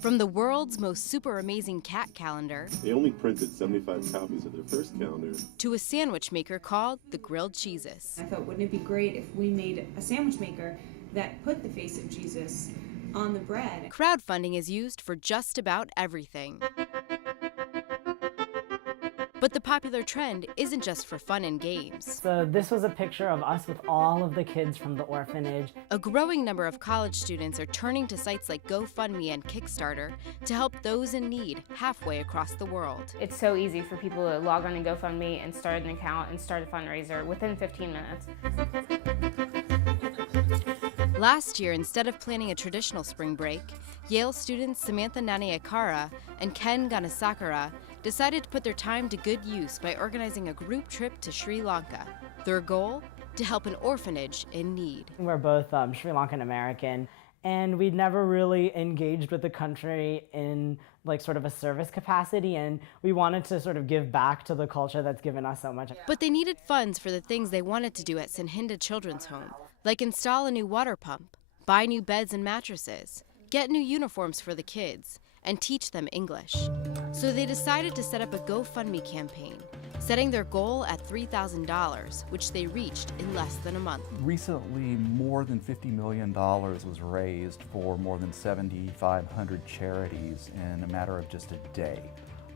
From the world's most super amazing cat calendar They only printed 75 copies of their first calendar. to a sandwich maker called the Grilled Cheeses. I thought, wouldn't it be great if we made a sandwich maker that put the face of Jesus on the bread? Crowdfunding is used for just about everything. But the popular trend isn't just for fun and games. So this was a picture of us with all of the kids from the orphanage. A growing number of college students are turning to sites like GoFundMe and Kickstarter to help those in need halfway across the world. It's so easy for people to log on to GoFundMe and start an account and start a fundraiser within 15 minutes. Last year, instead of planning a traditional spring break, Yale students Samantha Naniakara and Ken Ganasakara decided to put their time to good use by organizing a group trip to Sri Lanka. Their goal? To help an orphanage in need. We're both Sri Lankan American, and we'd never really engaged with the country in like sort of a service capacity, and we wanted to sort of give back to the culture that's given us so much. But they needed funds for the things they wanted to do at Sinhinda Children's Home, like install a new water pump, buy new beds and mattresses, get new uniforms for the kids, and teach them English. So they decided to set up a GoFundMe campaign, setting their goal at $3,000, which they reached in less than a month. Recently, more than $50 million was raised for more than 7,500 charities in a matter of just a day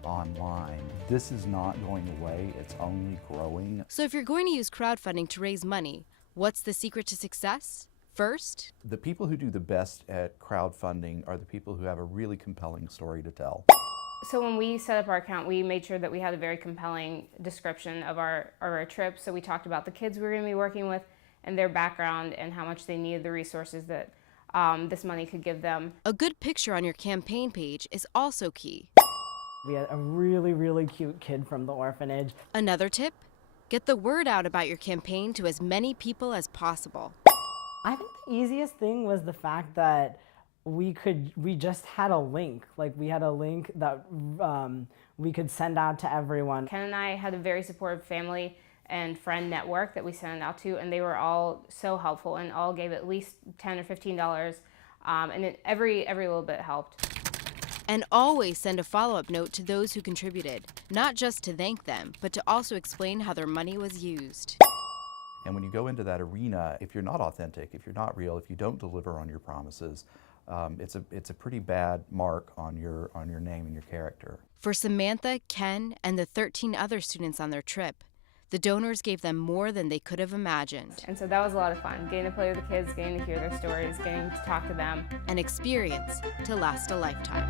online. This is not going away, it's only growing. So if you're going to use crowdfunding to raise money, what's the secret to success? First, The people who do the best at crowdfunding are the people who have a really compelling story to tell. So when we set up our account, we made sure that we had a very compelling description of our trip. So we talked about the kids we were going to be working with and their background and how much they needed the resources that this money could give them. a good picture on your campaign page is also key. We had a really, really cute kid from the orphanage. Another tip? Get the word out about your campaign to as many people as possible. I think the easiest thing was the fact that we just had a link. Like we had a link that we could send out to everyone. Ken and I had a very supportive family and friend network that we sent it out to, and they were all so helpful and all gave at least $10 or $15, and every little bit helped. And always send a follow-up note to those who contributed, not just to thank them, but to also explain how their money was used. And when you go into that arena, if you're not authentic, if you're not real, if you don't deliver on your promises, it's a pretty bad mark on your name and your character. For Samantha, Ken, and the 13 other students on their trip, the donors gave them more than they could have imagined. And so that was a lot of fun, getting to play with the kids, getting to hear their stories, getting to talk to them. An experience to last a lifetime.